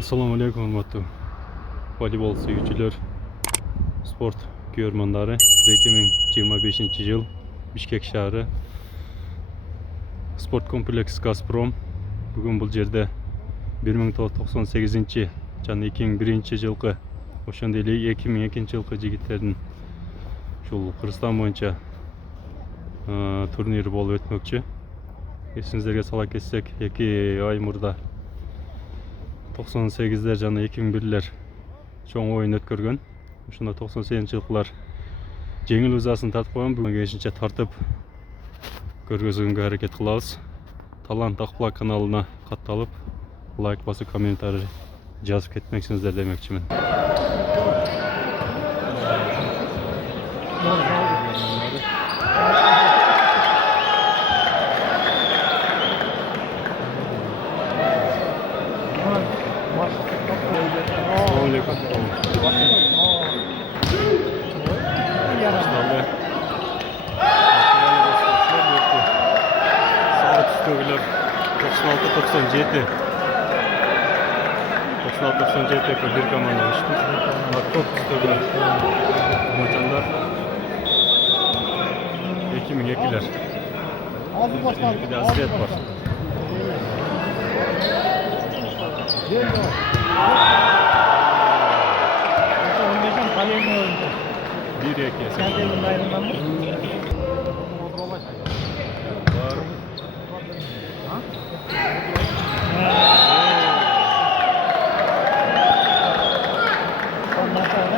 Assalamu alaikum hurmatly voleybol sevgücüler, sport görmanları. 2025-yıl Bishkek şehri sport kompleksi Gazprom. Bugün bu yerde 1998 жана 2001 жылкы ошондой эле 2002 жылкы жигиттердин ушул Кыргызстан боюнча турнир болуп өтмөкчү. Эсиңиздерге сала кетсек, 2 ай мурда 98'ler жана 2001'ler чоң оюн өткөргөн. Ошондо 98-жылкылар жеңил ызасын тартып койгон. Бүгүн кешинче тартып көргөзгөнгө аракет кылабыз. Талант Акбулак каналына катталып, лайк басып, комментарий жазып кетмексиңиздер демекчимин. Sarı tüstügüler 96-97 bir komanda oluştu. Matkop tüstügüler maçanlar 2002'ler. Bir de Azriyet var. Bir eki. Sen de bunun ayrından mı? Var. Ondan sonra ne?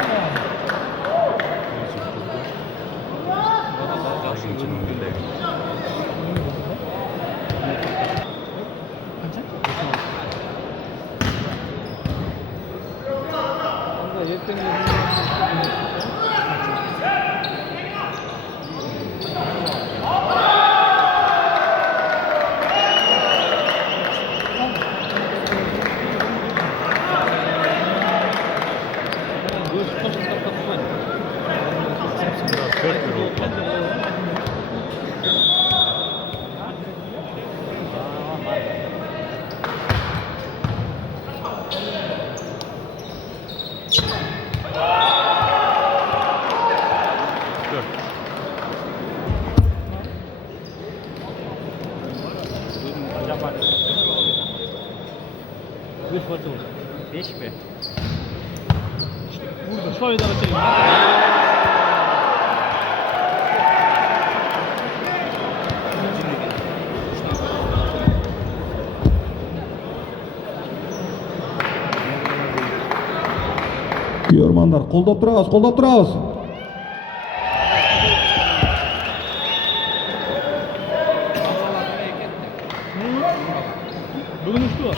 Beş mi? Burada şöyle de atayım. Görmanlar, qo'llab turamiz, qo'llab turamiz. Bugün uçtu var.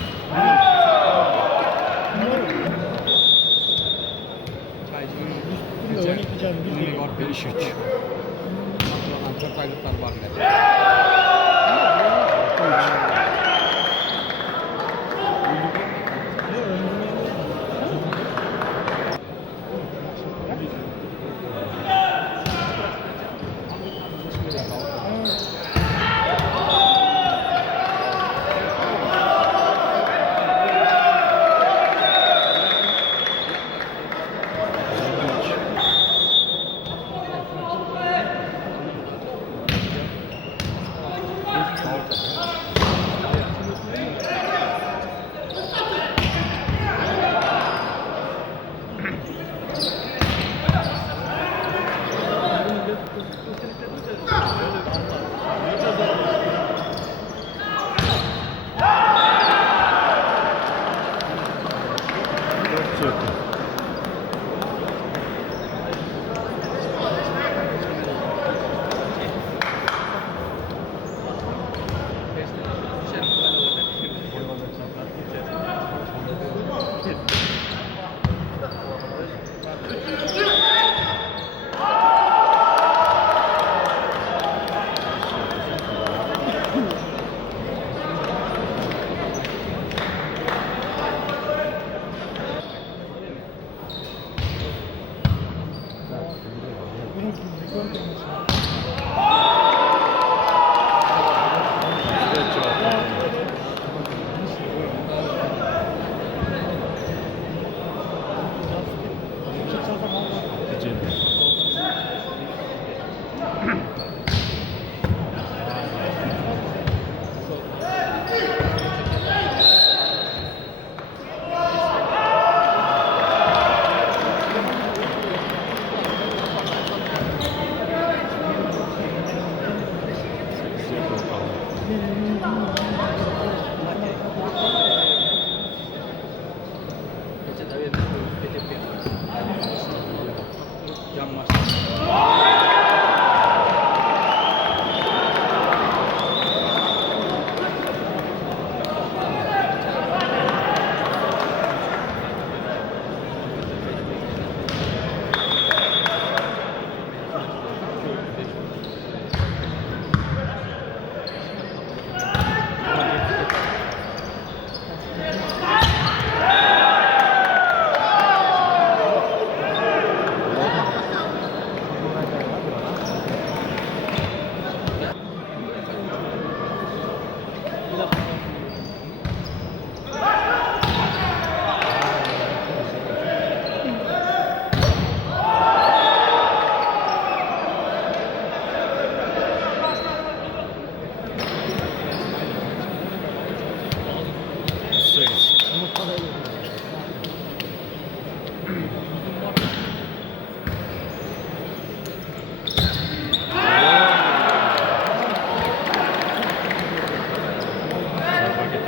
Pakette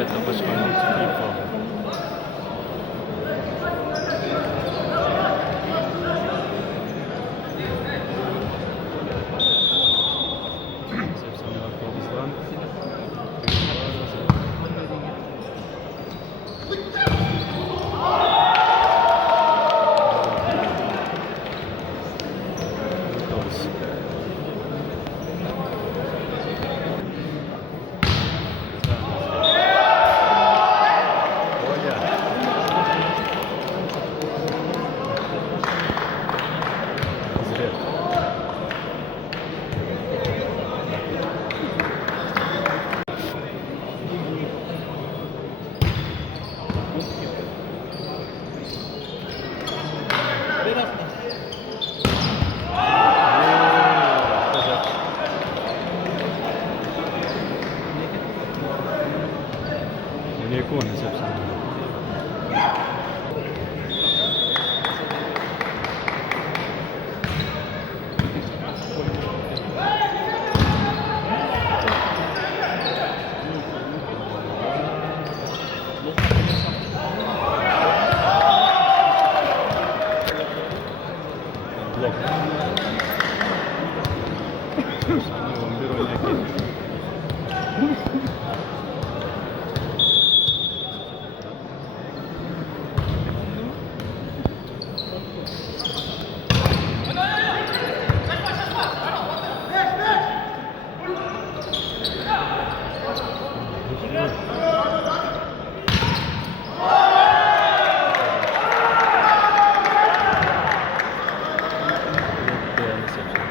topa çıkan ulti deyip kaldı. Sepsani arkamızdan. Ne konu sepsani? Blok. Sana 11 oynayak geliyor. Değerli sepsani.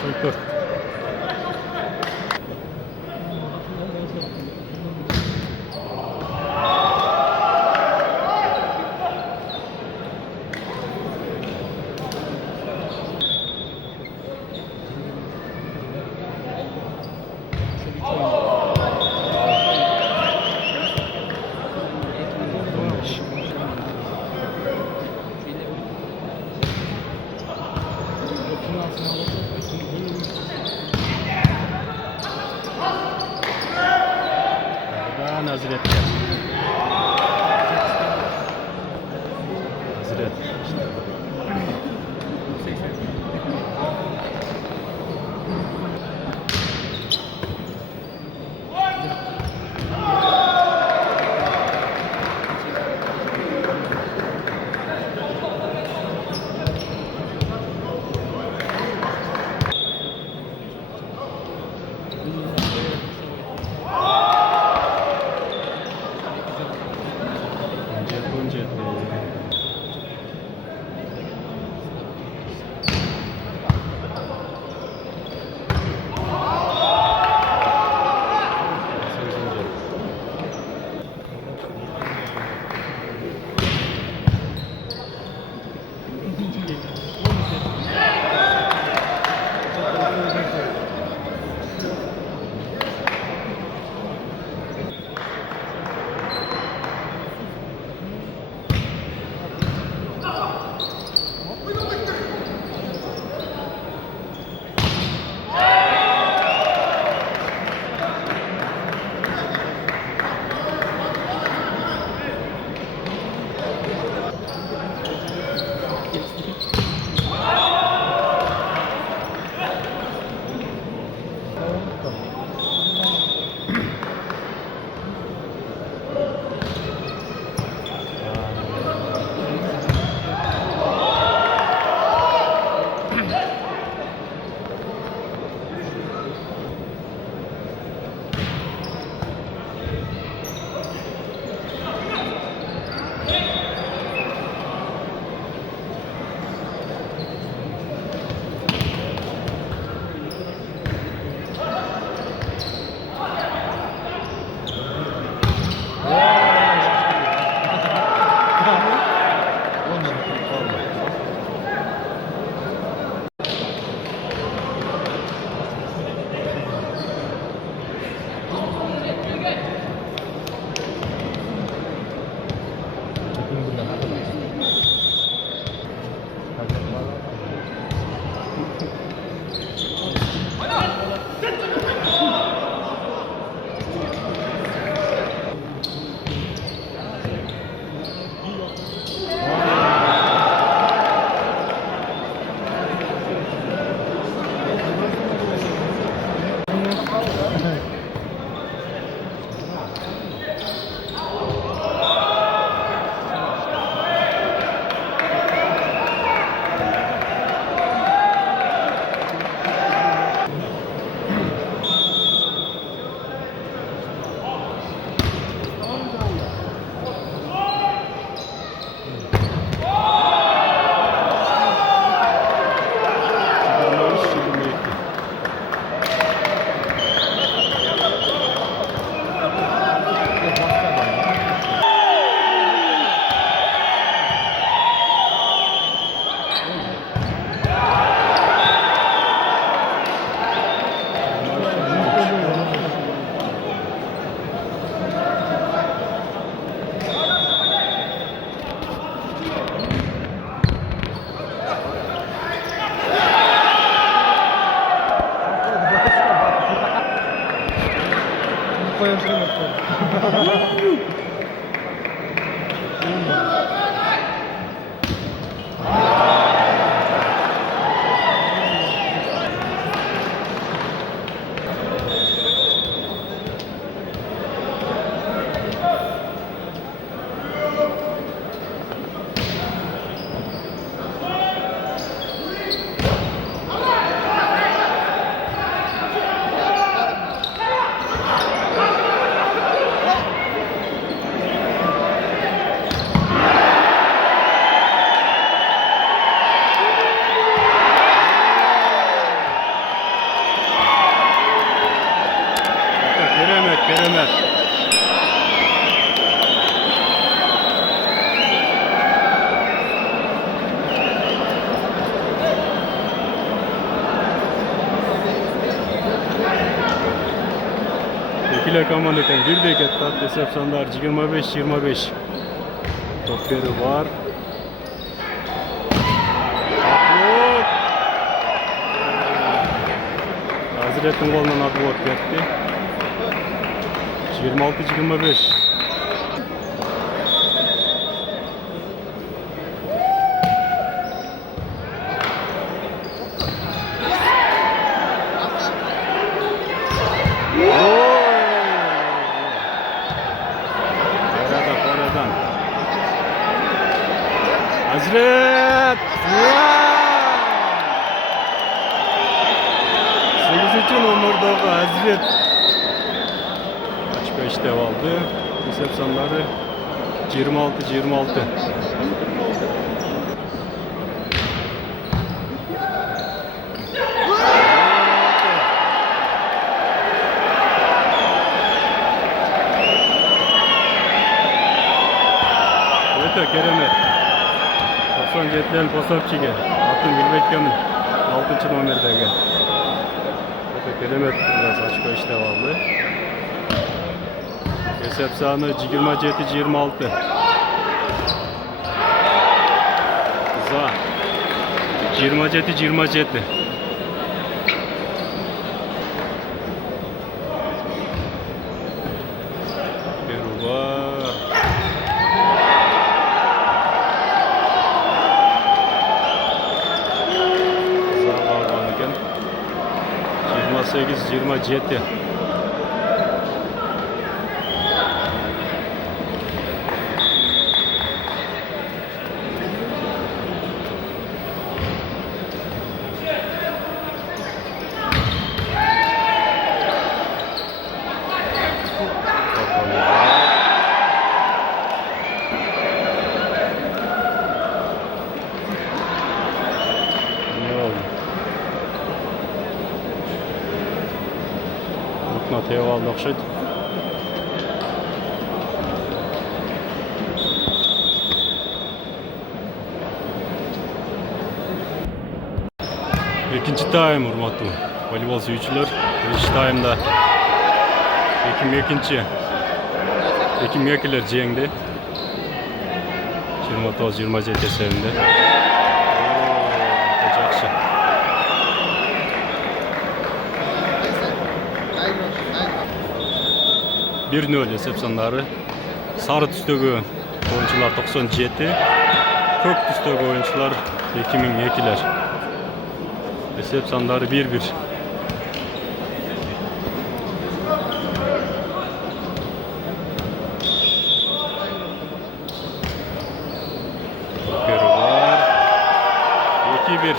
Şuttur. Hazret geldi. Hazret. koyan Keremet. Keremet. İkili komandadan bir deket tat desep sandar 25-25. Topları var. Atlok. Hazret'in golundan atlok gitti. 26-25. Oradan. Hazret! 8. numardaki Hazret. Kaç 5 dev aldı. Resepsiyonları 26-26. Öte Keremet. 97'den Posavçı'ya. Altın Bilbekkam'ın 6. numerdeki. Öte Keremet biraz açık 5 dev aldı. Resepsiyonu 27-26. Za 27-27. Peruva. Za var ekan. 28-27. Mateo aldı okşaydı. İkinci time hurmatlı voleybol suyucular. Birinci time'da Ekim Yakiler jengdi. 29-27 esasında. Жақсы. 1-0 esep sanları. Sarı tüstегі oyuncular 97, көк tüstегі oyuncular 2002'ler. Esep sanları 1-1. Topları var. 2-1.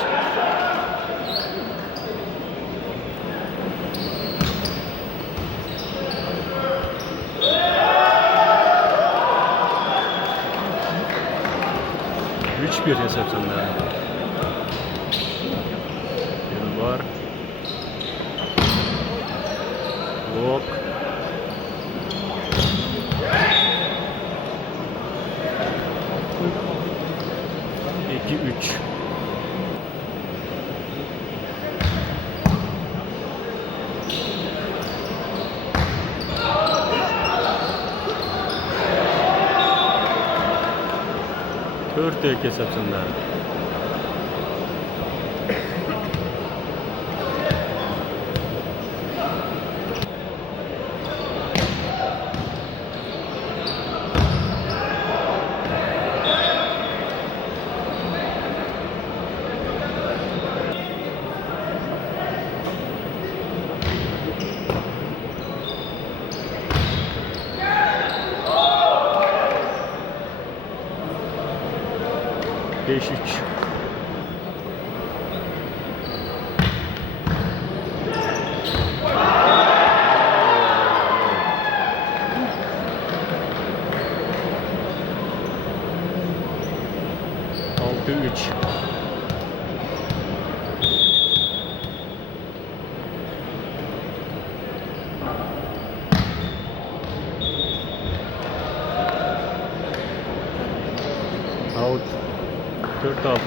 Bir hesapsında. Yıl var. Blok. İki, üç. Dört hesapsında. 5-3. Altı üç. Out. 4-6.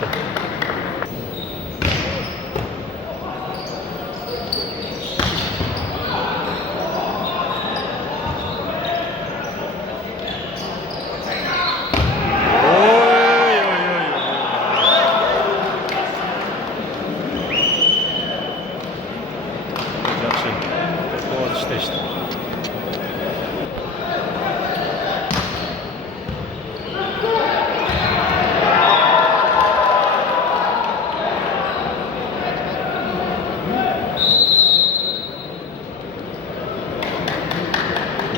Yaxşı. Boğaz işte.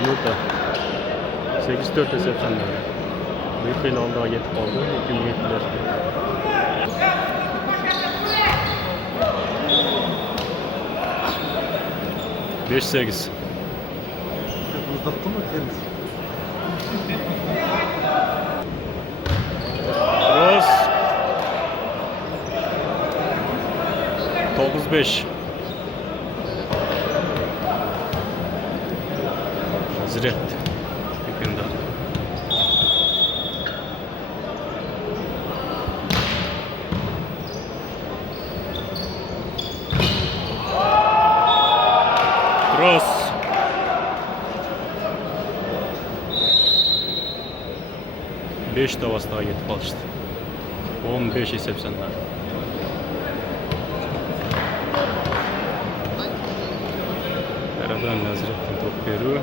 Yurda 8-4 eseften de. Büyük bir aldığa getip aldı. Hüküm yettiler. Beş sekiz. Uzattı mı temiz? Ross 9-5. Hazret hükümdar. Ross 5 davası daha yetip alıştı. 15 hesap senden. Aradan Hazret'in top veriyor.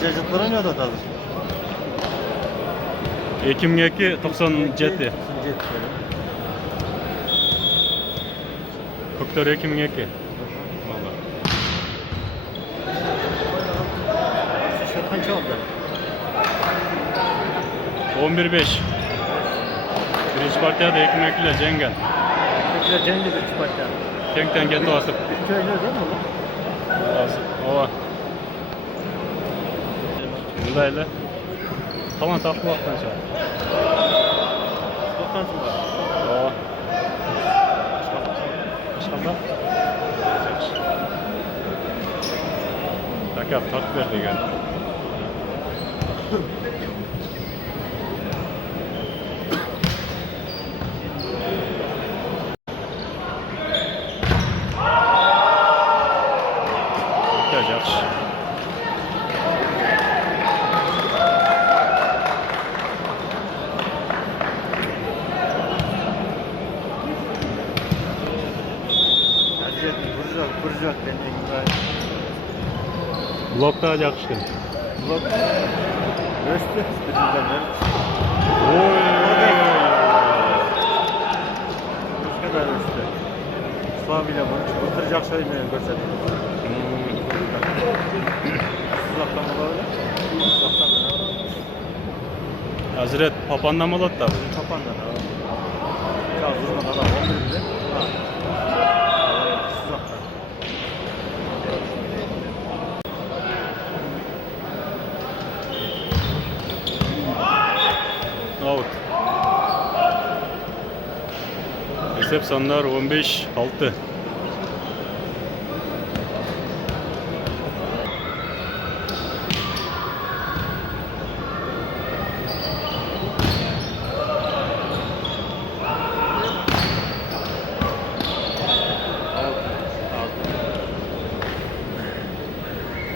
Çocuklar oynuyor da tabii. Ekim Yeki 97. Doktor Ekim Yeki. Valla. Şarkın çaldı. 11-5. Birinci partiyada Ekim Yeki ile Cengen. Peki Cengiz de çıkart yani. Tenkten geldi asıp. Bir köy ne değil mi bu? Ova. Bundayla. Tamam tatlı vaktan çağır. Baktan sonra. Ova. Başkanda? Takap tart verdi gel. Yaxşı. Vuracak beni İbrahim. Blokta yaxşı. Blok. Röstü. Bizimden Oy. Ne kadar röstü. Slaviyle bunu kurtaracak şey mi görsedim. Uzaktan olabilir. Uzaktan da. Hazret papandan mı olattı abi? Kapandan ha. Çağ durmadan adam 11'de. Ha. Uzaktan. Out. Hesap sanlar 15-6.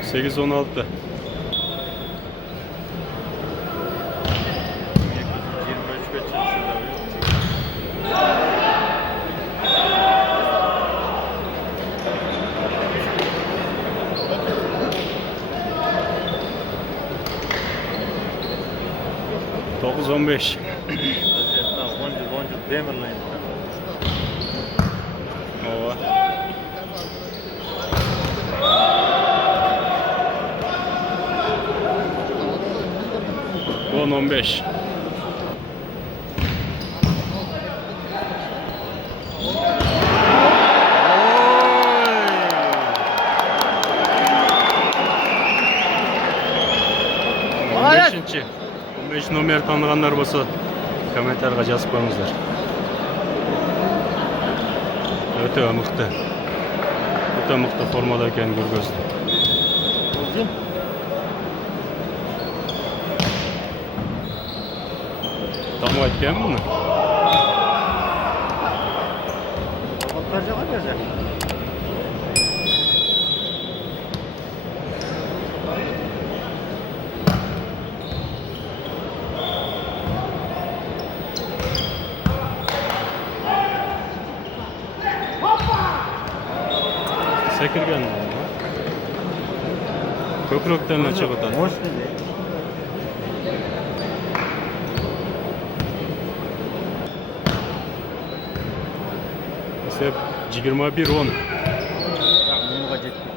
Sekiz 16. 23 kaçıncı Dokuz 15. Boncuk Demir'le 10-15. Молодец. 15 номер танығандар болса комментарийға жазып қойыңыздар. Өте мықты. Өте мықты формада екенін көргөздү. Танымайды екен бұны. Роботтар жоқ берже. Секірген. Көкіректен шығып атады. Мощный. Есеп 21-10. Мұнға жетті.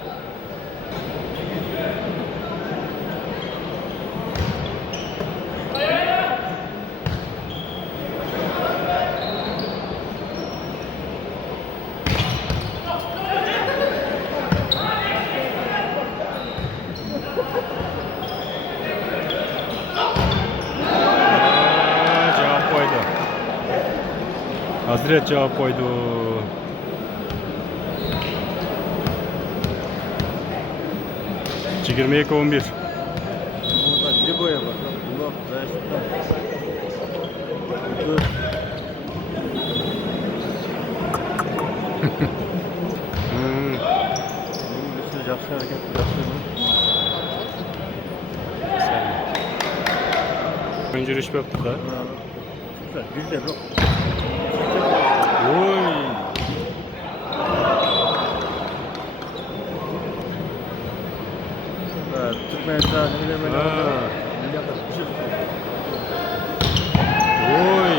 Жауап қойды. Азырет жауап қойды. Жигирме 2-11. Мұнға любой бар. Блок, защита. Жақсы әрекет жасайды. Ön жүрішпепті да. Жүзде жоқ. Ой. Түркменстан, Ой.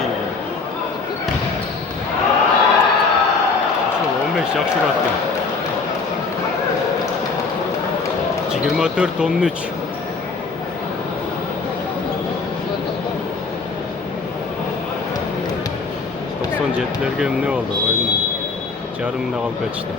Şu 15 yaxşı uratdı. 24-13. Jetlerge ne oldu oyunun? Yarımda kalıp geçti.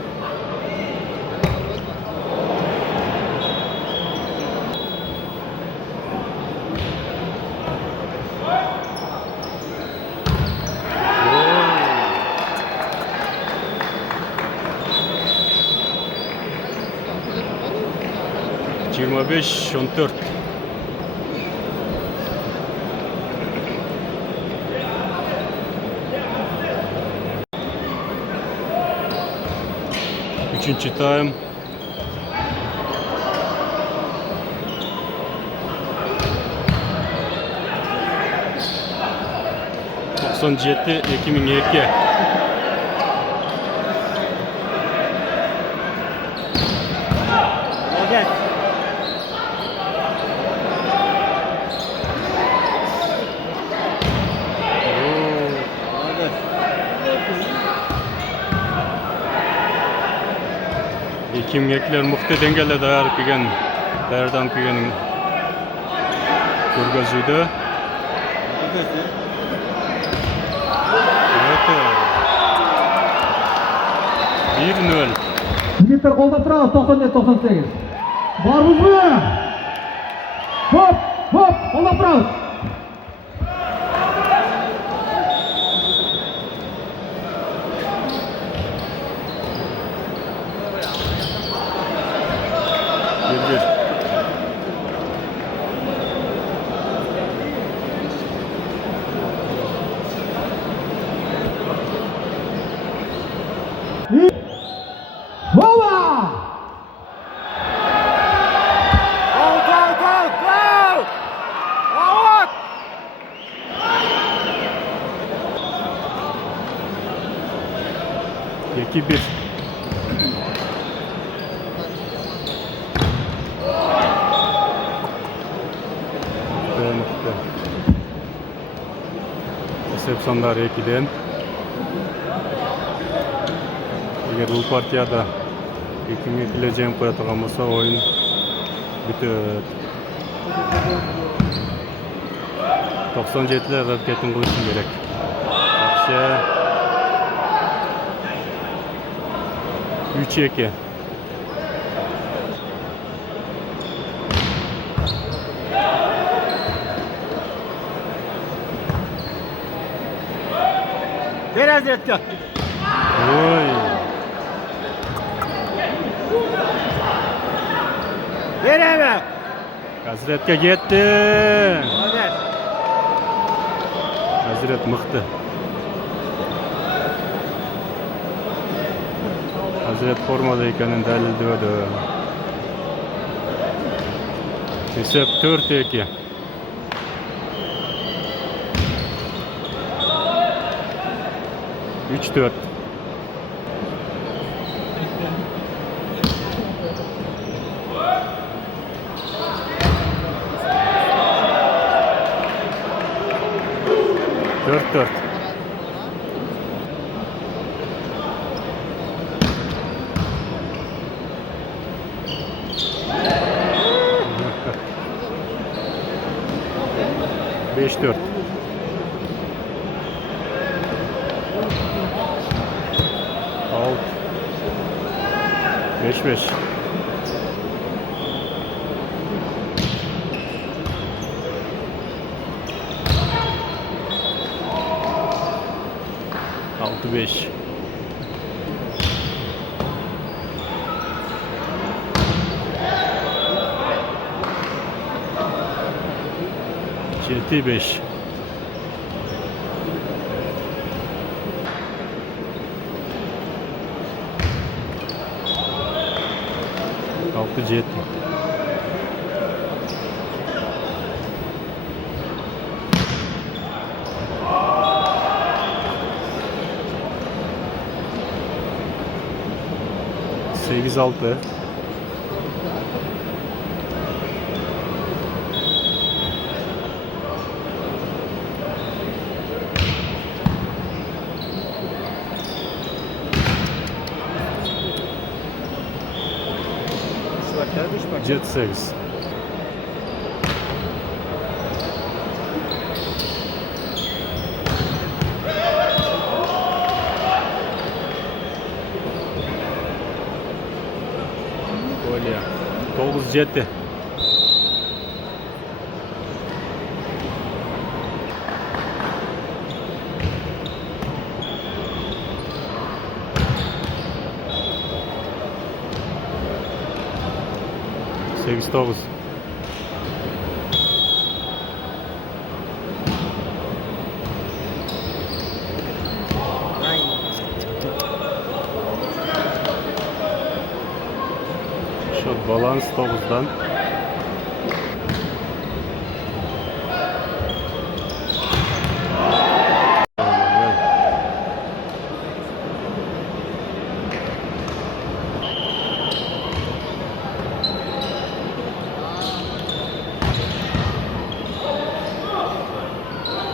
Yirmi 15-14. Üçüncü time. ...97-2002. Gel. Kimlikler muhte dengelde dayarıp kegen, dayardan kegenin көргөзүүдө. Evet. 1-0. Жігіттер қолдап тұрыңыз 97-98. Барбыз бі? Хоп, хоп, қолдап тұрыңыз. Boa! Gol, gol, gol, gol! Out! İki 1. Esep sonları 2'den. Eğer bu partiyada ikimi kileceğim koya turgan bolsa oyun бүтөт. 97'ler hareketin kılışın gerek. Yaxşı. 3-2. Ver Hazretli. Oy. Ver hemen. Hazret'e gitti. Hadi. Hazret mıktı. Hazret formada ekanın dalil dödü. Esep 4-2. Üç dört. Dört dört. Beş dört. Alt. Beş beş. Altı beş. Yedi beş. Altı jet. Sekiz altı. Jet 8. Kolya. 9 Jet'ti. Sekiz 9. Şu balans 9'dan.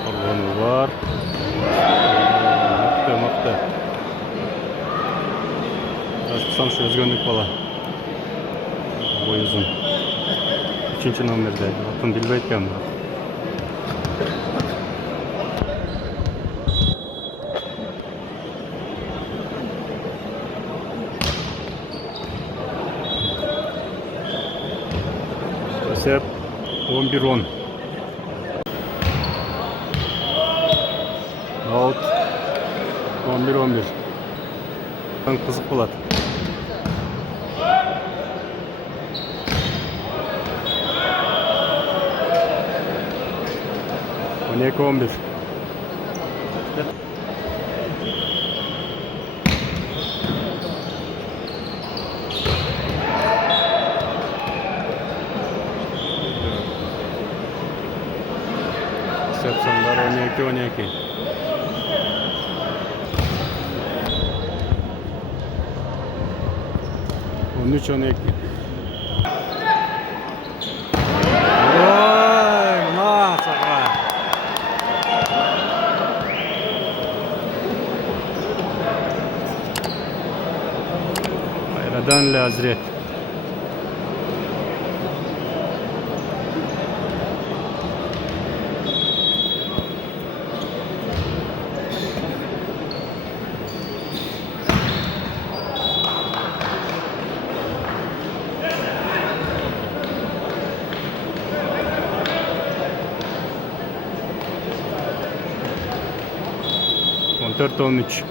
Balonu var. Mıktı. Açsam şu özgünlük bala. Boy uzun. 3. nomerde. Atın bilbeytken var. Esep 11-10. Out 11-11. Kızık bulat. On 11. Sepsonlar 12. On 13 12. Hayradan Hazret. 14-13.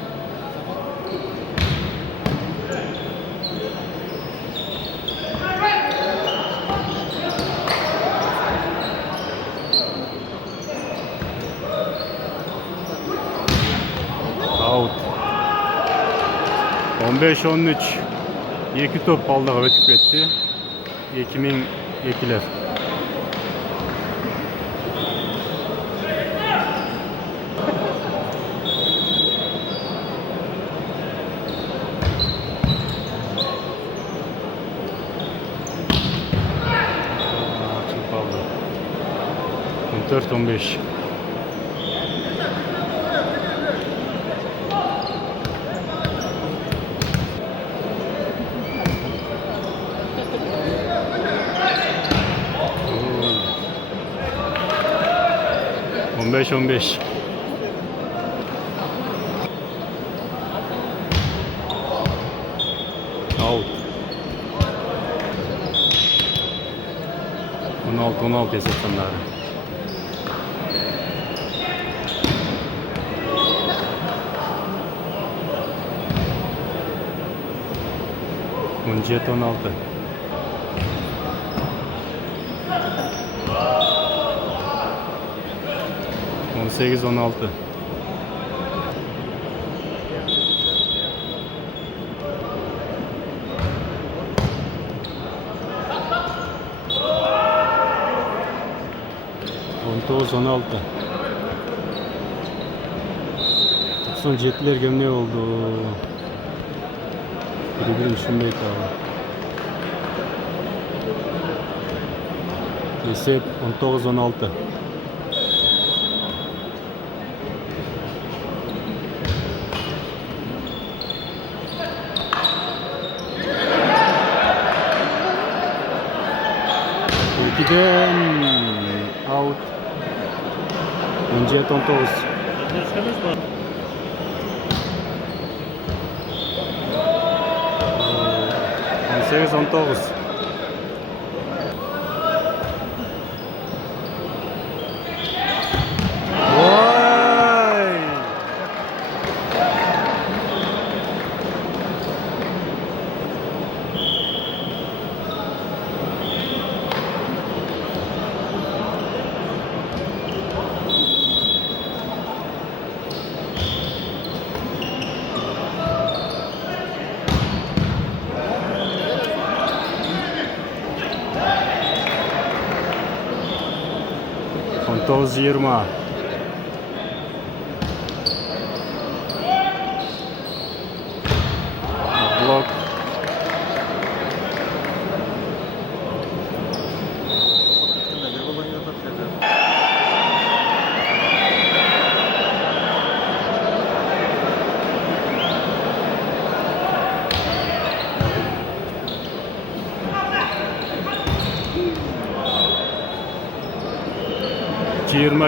Out. 15-13. 2 top aldığı ötüp etti. 2000 ekiler. Çok aldı. 14-15. Oo. 15-15. Out. 16-16 hesaplanları. Jet 16. On 18-16. On 19-16. 97'ler gömleği oldu. Birbirini düşünmeyi kaldı. Esep 19-16. İkiden out. Önce 19. Görüşmemiz var. 18-19. Vay! Kontoz 20. Blok. Bir olan yatak gelir.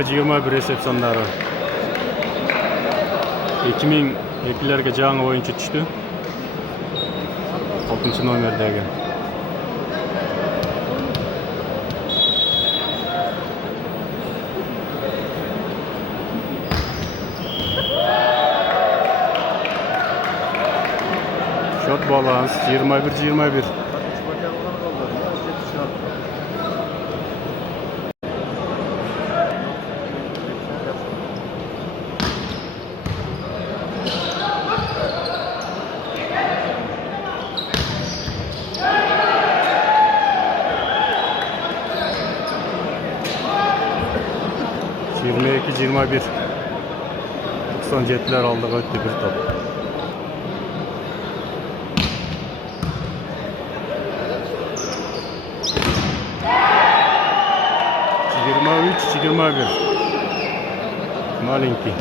Жиырма bir resepsiyonları. 2000 eklerge жаңы oyuncu düştü. 6. nomerdeki. Shot balans 21-21. ...22-21. 97'ler aldı öttü bir top. ...23-21. Malinki.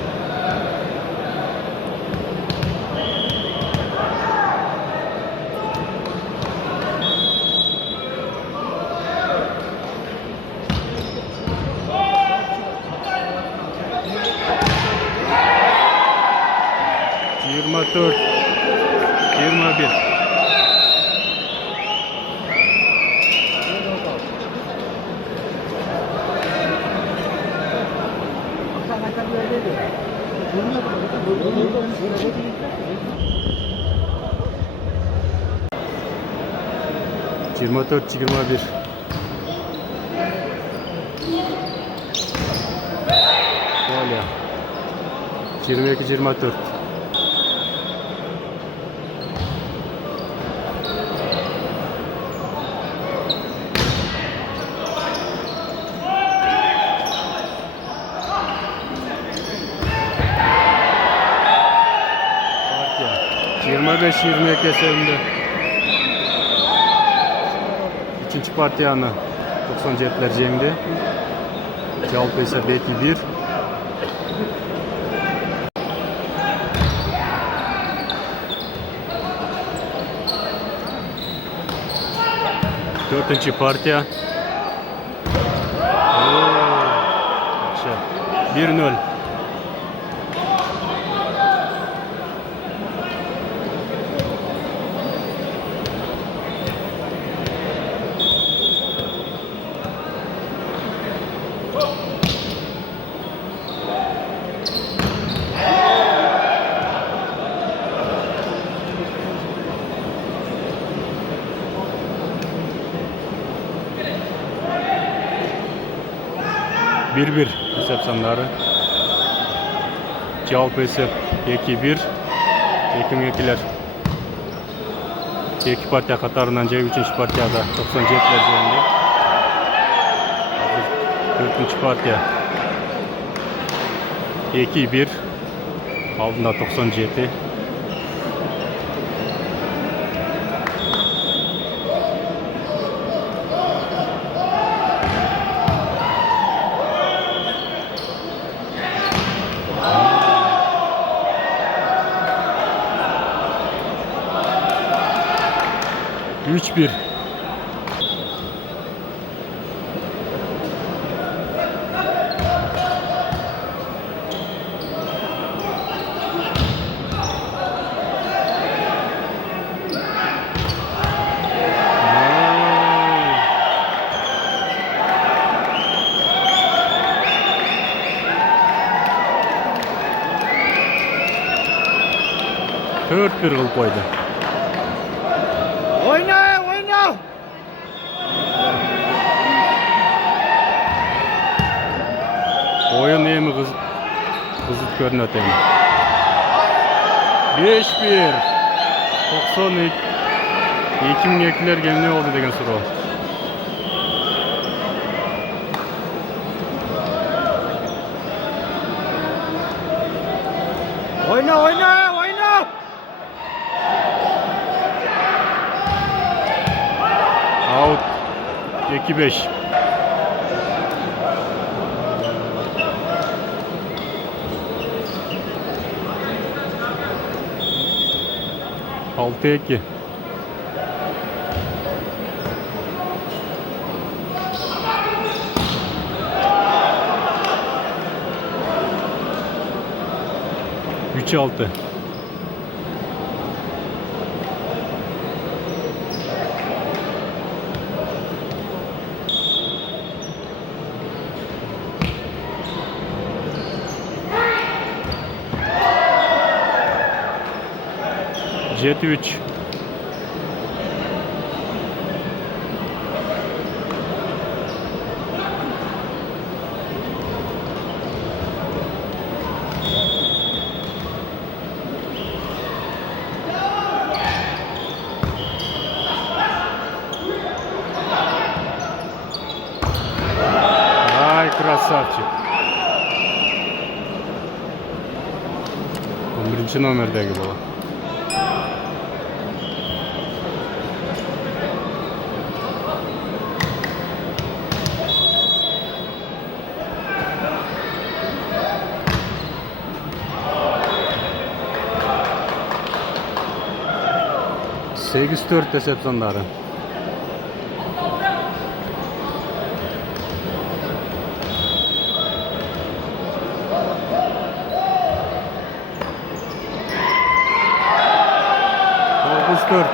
...24, 21. Yirmi dört, 21. Böyle. 22, 24. Partiya. 25-22 eserinde. İkinci partiyani 97'ler jengdi. Jalpı ise 2-1. Dördüncü partiya. 1-0. Bir hesap sanları. Jalpı hesap 2-1. Yekim-yekiler. İki partiya Katar'dan C 3. partiyada 97'ler jengdi. 4. partiya 2-1. Aldığında 97. Üç bir. Dört bir kılıp koydu. Oyna, oyna. Oyun iyi mi kızıt görünüyor değil mi? 5-1. 92. 2002'ler gelini oldu degen soru. Oyna, oyna, oyna. Out. 2-5. Altı 2. Üç altı. Jet 3. Ay krasavчик. 11. nomerdagi bola. Sekiz 4 hesap sanları. Dokuz 4.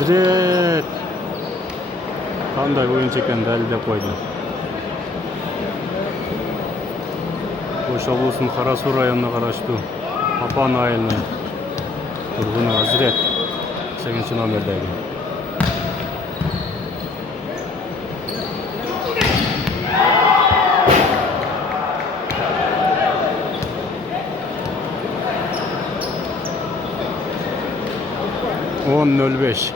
Hazret. Qanday o'yinchi ekanini dalillab qo'ydi. O'sh облысының Қарасу районына қарашты Апан айылының тұрғыны Hazret 8 номердегі. Он 05.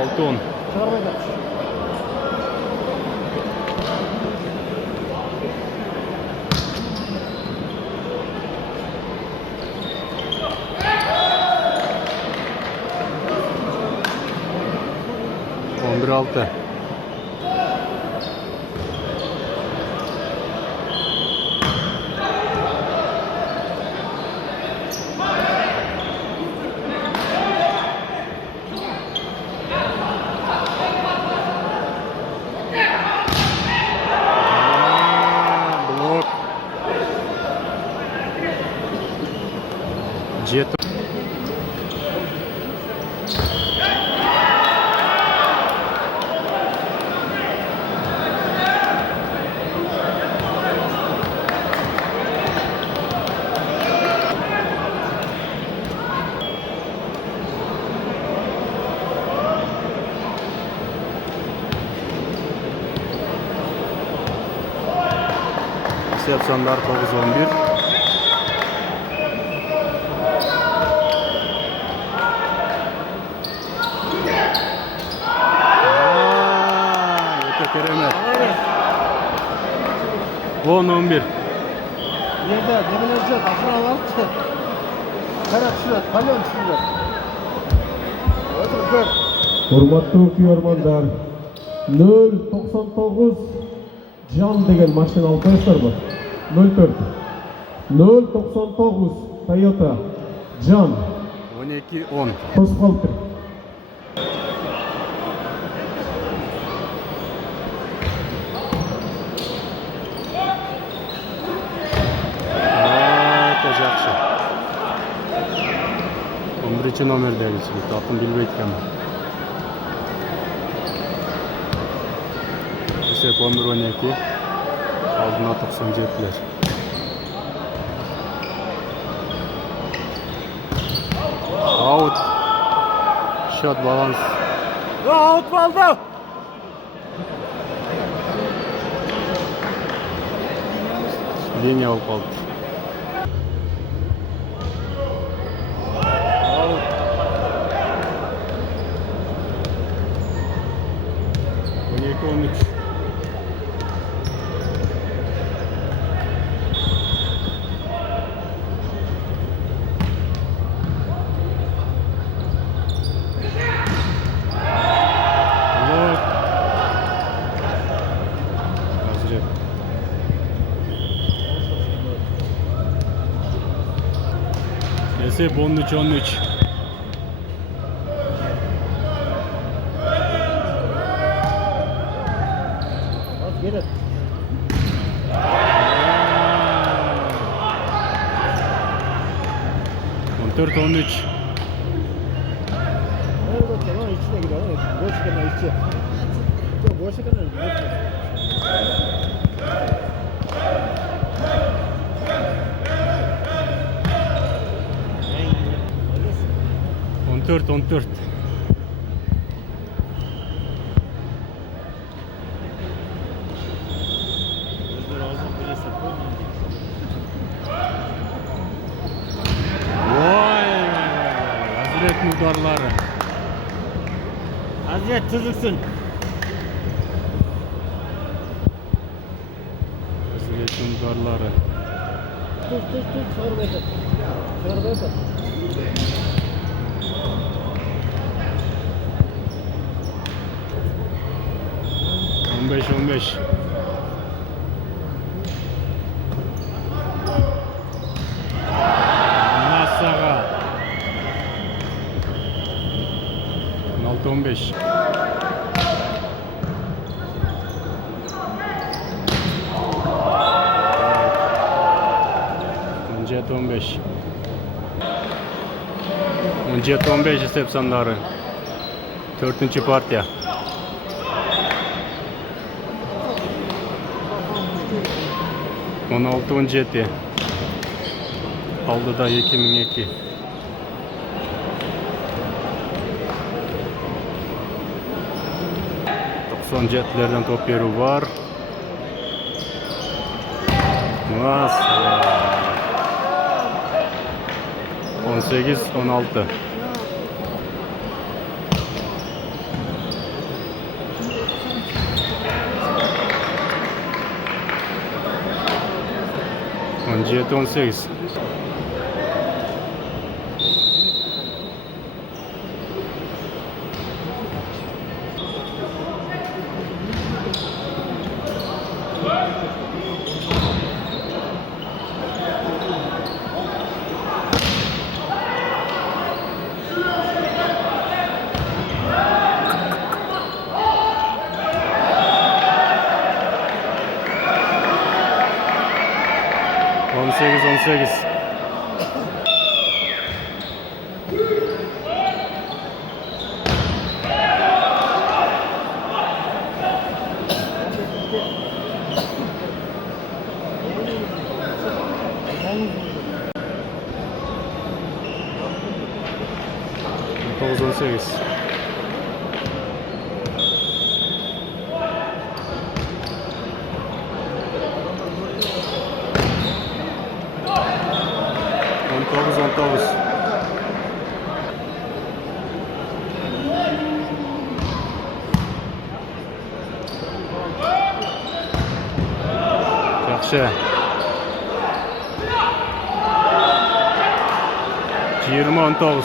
Алтон. 11-6. Blok. Jet. Hesap sonlar 9-11. Öte keremet. 10-11. Yerdə demələrcə aşağılar çıxır. Qaraq düşür, palyon düşürlər. Otur gör. Hurmatli kuyarmanlar, 099 Can degan mashina olib qo'yasizlarmi? 04 099 Toyota Can 12-10. to'sib qolibdi. Yaxshi. 11 nomerdagi yigit, атын bilmaydi ekanman. Esep 11-12. Aldına 97'ler. Out. Shot balans. Out oldu. Liniya olib qoldi. Out. 12-13. Esep 13-13. Az gelir. 14-13. Nerede tamam içine girer. Boş kenarı içi. Yok boş kenarı. 14-14. Hazret muhtarları. Hazret tuzuksun. Hazret muhtarları. Tut. Çağır baytar. 15-15. Nassaga. 16-15. 17-15. 17-15 esep sanları. 4. partiya. On 6-17. Aldıda 2002. Son jetlerden top yeri var. Nasıl? 18-16. On 17-18. On 18. On 18. On 9. Yaxşı. 20-19.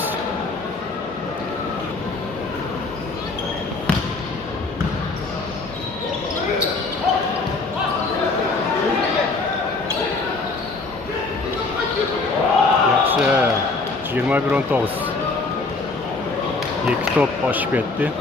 Yaxşı. 21-19. 2 top başıp etdi.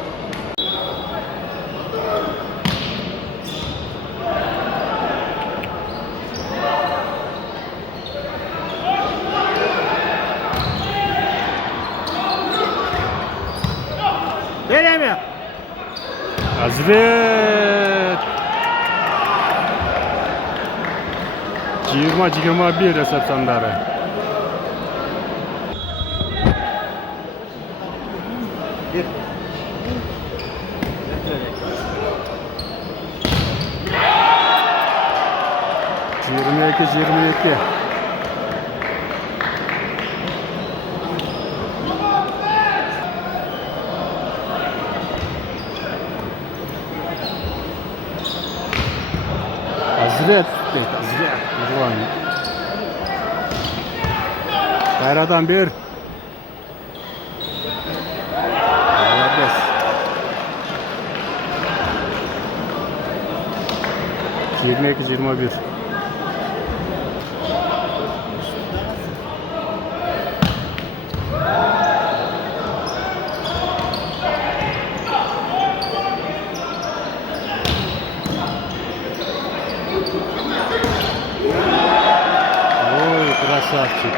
Veremiyor. Hazret. 20-21 esep sanları. Bir. 22. Hazret. Hazret. Ulan. Bayradan bir. Serbest. 22-21. Ой, красавчик.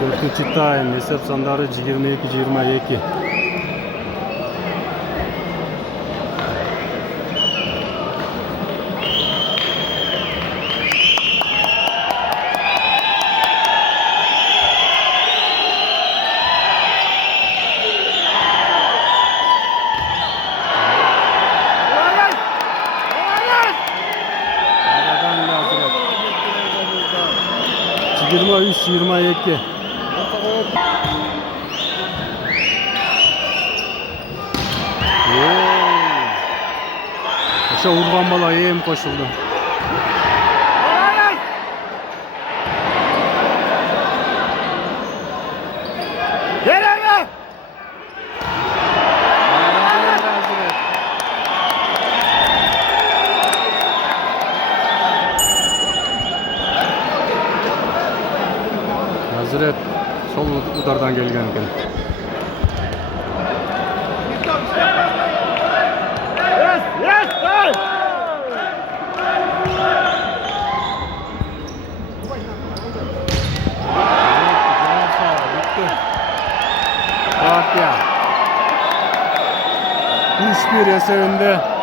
Dörtüncü time hesap sanları 22-22. Aradan Hazret. 23-22. Aşağı urgan bala yem koşuldu. Veremiyor. Hazret sol udardan gelgen ekan. Fatih. 3-1 esebinde